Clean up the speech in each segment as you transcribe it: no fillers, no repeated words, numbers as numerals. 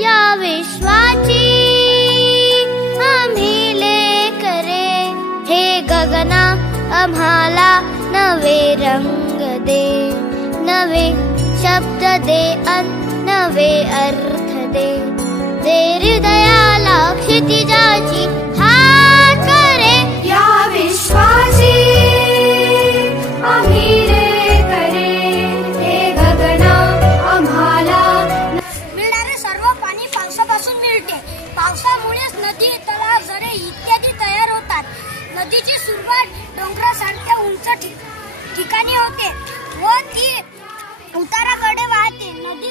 या विश्वाची आम्ही लेकरे, हे गगना आम्हाला नवे रंग दे, नवे शब्द दे नवे अर्थ दे, दे हृदयाला क्षितिजाची हात करे. या विश्वाची आम्ही लेकरे, हे गगना आम्हाला. मिळणारे सर्व पाणी पावसापासून मिळते. पावसामुळेच नदी, तलाव, झरे इत्यादी तयार होतात. नदीची सुरुवात डोंगरासारख्या उंच ठिकाणी होते व ती उताराकडे वाहते. नदी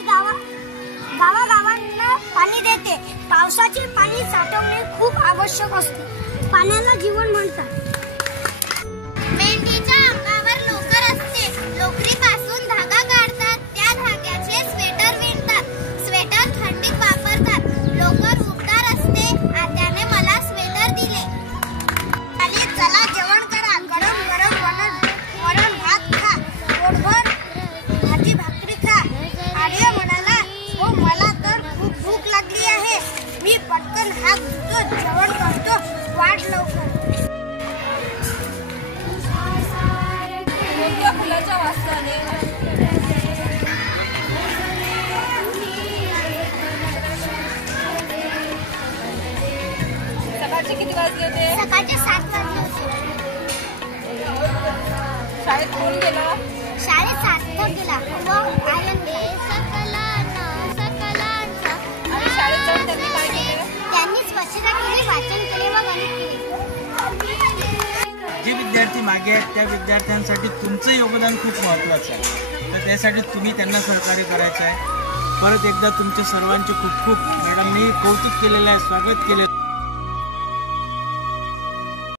गावागावांना पाणी देते. पावसाचे पाणी साठवणे खूप आवश्यक असते. पाण्याला जीवन म्हणतात. मेंढीच्या अंगावर लोकर असते. लोकरीपासून धागा काढतात. त्या धाग्याचे स्वेटर विणतात. स्वेटर थंडीत वापरतात. लोकर उबदार असते. आत्याने मला स्वेटर दिले. आणि चला जेवण करा. गरम गरम वरण भात खा. पोटभर भाजी भाकरी खा. आर्य म्हणाला, हो मला तर खूप भूक लागली आहे. मी पटकन हात धुतो, जेवण करतो. वाढ लवकर. फुलाच्या वासाने सकाळचे किती वाजले होते? सकाळचे 7 वाजले होते. शाळेत कोण गेला? शाळेत सार्थक गेला व आनंदे सकलांचा. आणि शाळेत जाऊन त्यांनी काय केलं? त्यांनी स्वच्छता केली, वाचन केले व गणित केले. जे विद्यार्थी मागे आहेत त्या विद्यार्थ्यांसाठी तुमचं योगदान खूप महत्त्वाचं आहे. तर त्यासाठी तुम्ही त्यांना सहकार्य करायचं आहे. परत एकदा तुमच्या सर्वांचे खूप खूप मॅडमनी कौतुक केलेलं आहे, स्वागत केले.